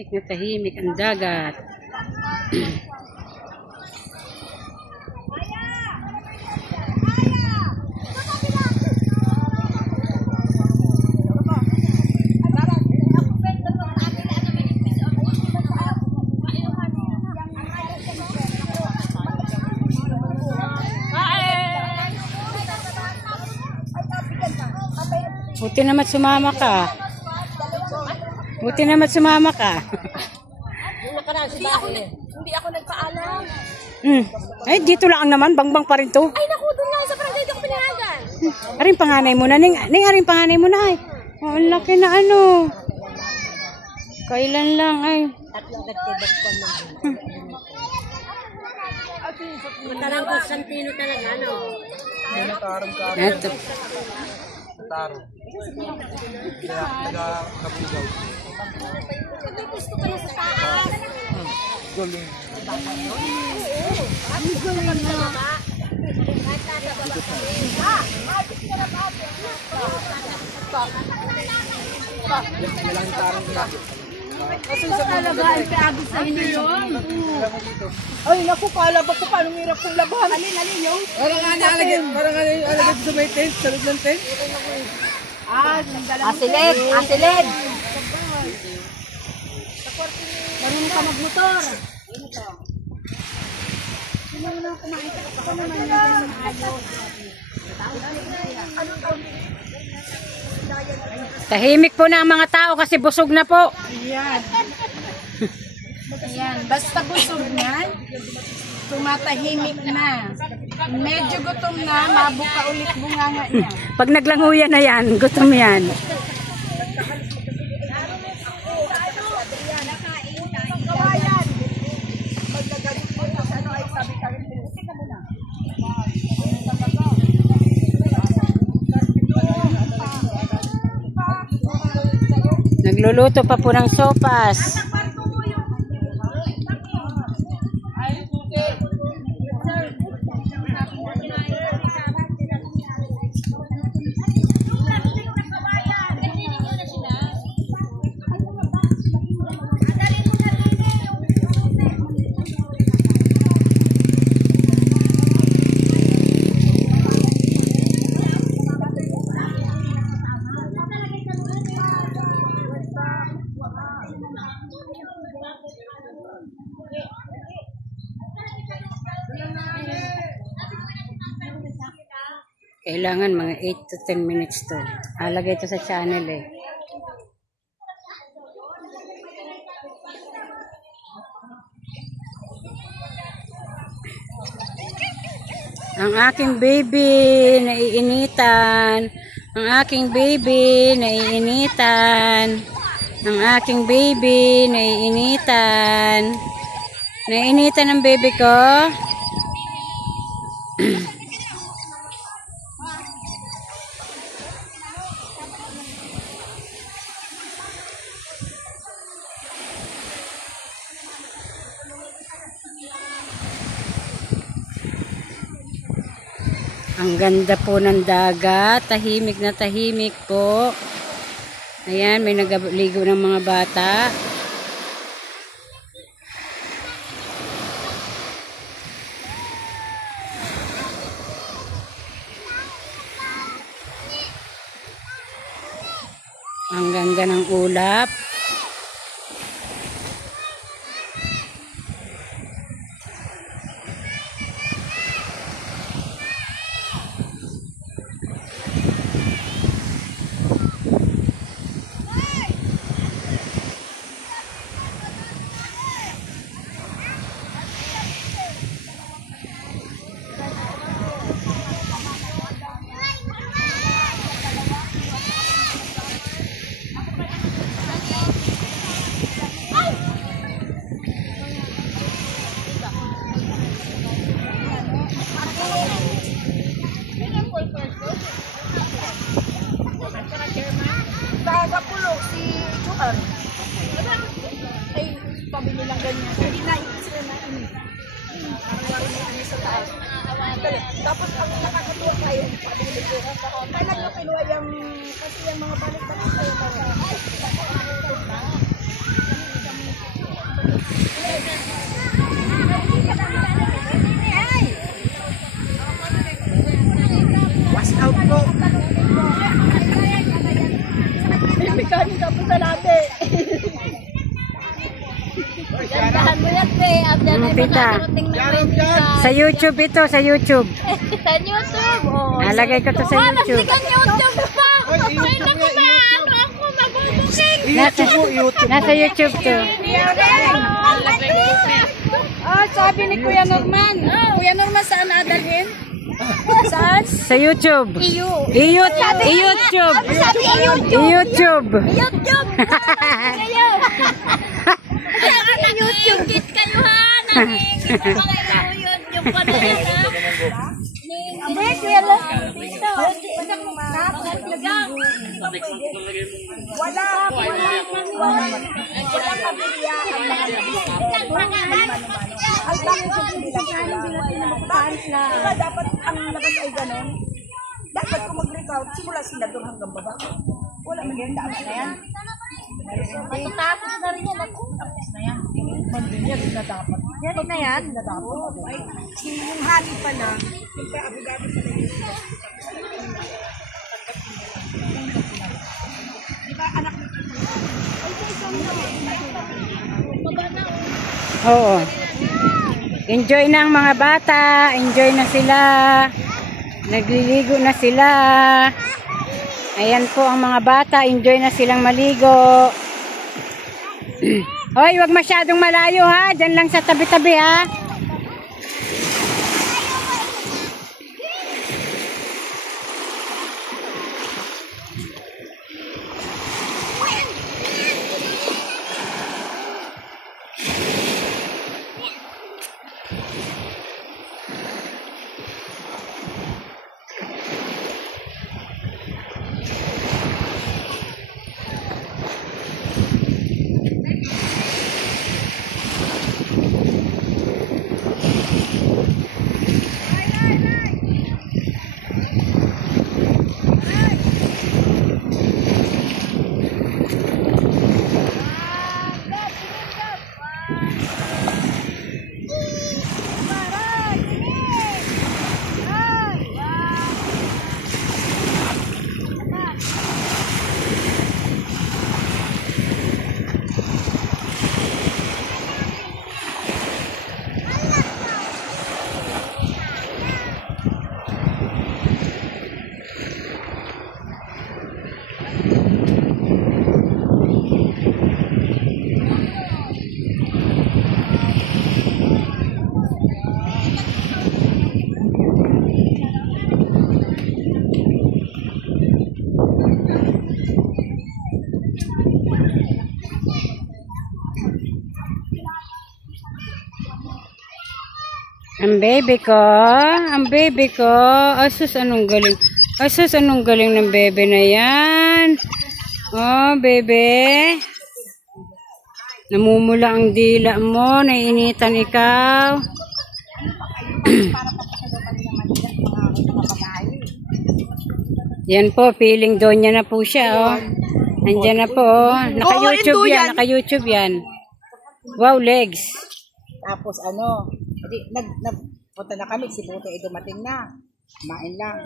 Tahimik na tahimik ang dagat. Buti naman sumama ka. Buti naman sumama ka. Hindi ako nagpaalam. Ay, dito lang naman. Bangbang pa rin to. Ay, naku, doon lang sa barangay. Hindi ako pinayagan. Aring panganay mo na. Ning aring panganay mo na ay. Oh, ang laki na ano. Kailan lang ay. Tatlong katibag pa naman. Matalang Constantino talaga, ano? Ito. Tarong. Kaya nagkapugaw. Gusto ka na sa taas. Guling. Ang guling na. Ilang tarong ka. Kasi sa talagaan, paabot sa inyo yun. Ay, naku, kalabak ko paano hirap kong labahan. Alin yun? Parang alagad sa may tent, sa loob ng tent. Asilid! Asilid! Marunong ka magmotor. Tahimik po na ang mga tao kasi busog na po. Ayan. Ayan, basta busog na, tumatahimik na. Medyo gutom na, mabuka ulit bunganga niya. Pag naglanguyan na yan, gutom yan. Nagluluto pa po ng sopas. Kailangan mga 8 to 10 minutes to. Alagay ito sa channel eh. Ang aking baby naiinitan. Ang aking baby naiinitan. Ang aking baby naiinitan. Naiinitan ang baby ko. Ang ganda po ng dagat, tahimik na tahimik po. Ayan, may nagligo ng mga bata. Ang ganda ng ulap. Ay, pabili lang ganyan. Hindi na sila na ini. Sa taas. Tapos ang nakakatuwa kayo, pabili ko. Kailan nyo kinuha yung, kasi yung mga balik-balik kayo. Diyan ay Pita. makakarating na Maynila. Sa YouTube ito, sa YouTube. Sa YouTube. Oh. Alagay ko to sa YouTube. Sikan YouTube pa. Ay, naku na. Ano ako mabubuking. Nasa YouTube to. Sabi ni Kuya Norman. Kuya Norman, saan nadalhin? Saan? Sa YouTube. YouTube. YouTube. Sabi YouTube. YouTube. YouTube. Kayo. Nangingit kayo ha. Nangingit pa kayo. YouTube pa na yan ha. Hindi, Kuya Norman. Wala pamilya ang Diba dapat ang lakas ay ganon? Dapat kung mag-recount, simula sila doon hanggang baba. Wala maganda ang na yan. Matutapos na rin yan. Matutapos na yan. Yan na yan. Yung hali pa na, yung abogado sa naging Oo. Enjoy na ang mga bata. Enjoy na sila. Nagliligo na sila. Ayan po ang mga bata. Enjoy na silang maligo. Hoy, wag masyadong malayo ha. Diyan lang sa tabi-tabi ha. Ang baby ko, asus anong galing ng bebe na yan. Oh, bebe. Namumula ang dila mo, naiinitan ikaw. Yan po, feeling doon niya na po siya, oh. Nandiyan na po, oh. Naka-YouTube yan. Wow, legs. Tapos punta na kami, si Buto ay dumating na. Kumain lang.